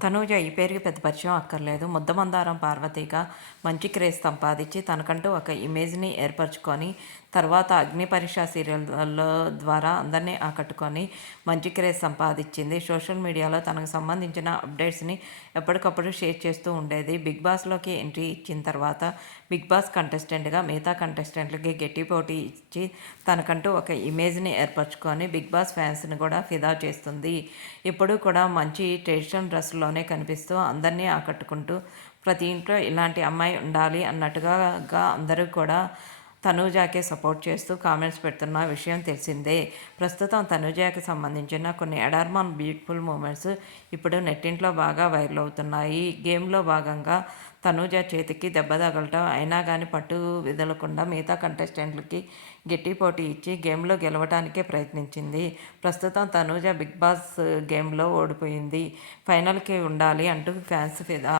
తనూజ ఈ పేరుకి పెద్ద పరిచయం అక్కర్లేదు. ముద్దమందారం పార్వతిగా మంచి క్రేజ్ సంపాదించి తనకంటూ ఒక ఇమేజ్‌ని ఏర్పరచుకొని, తర్వాత 'అగ్నిపరీక్ష' సీరియల్‌లో ద్వారా అందరినీ ఆకట్టుకొని మంచి క్రేజ్ సంపాదించింది. సోషల్ మీడియాలో తనకు సంబంధించిన అప్డేట్స్‌ని ఎప్పటికప్పుడు షేర్ చేస్తూ ఉండేది. 'బిగ్ బాస్'లోకి ఎంట్రీ ఇచ్చిన తర్వాత 'బిగ్ బాస్' కంటెస్టెంట్‌గా మిగతా కంటెస్టెంట్లకి గట్టి పోటీ ఇచ్చి తనకంటూ ఒక ఇమేజ్‌ని ఏర్పరచుకొని 'బిగ్ బాస్' ఫ్యాన్స్‌ని కూడా ఫిదా చేస్తుంది. ఇప్పుడు కూడా మంచి ట్రెడిషనల్ డ్రెస్‌లోనే కనిపిస్తూ అందరినీ ఆకట్టుకుంటూ ప్రతి ఇంట్లో ఇలాంటి అమ్మాయి ఉండాలి అన్నట్టుగా అందరూ కూడా తనూజాకే సపోర్ట్ చేస్తూ కామెంట్స్ పెడుతున్న విషయం తెలిసిందే. ప్రస్తుతం తనూజాకి సంబంధించిన కొన్ని అడార్మాన్ బ్యూటిఫుల్ మూమెంట్స్ ఇప్పుడు నెట్టింట్లో బాగా వైరల్ అవుతున్నాయి. గేమ్‌లో భాగంగా తనూజ చేతికి దెబ్బ తగలటం అయినా కానీ పట్టు వదలకుండా మిగతా కంటెస్టెంట్లకి గట్టి పోటీ ఇచ్చి గేమ్‌లో గెలవడానికే ప్రయత్నించింది. ప్రస్తుతం తనూజ 'బిగ్ బాస్' గేమ్‌లో ఓడిపోయింది. ఫైనల్‌కి ఉండాలి అంటూ ఫ్యాన్స్ ఫిదా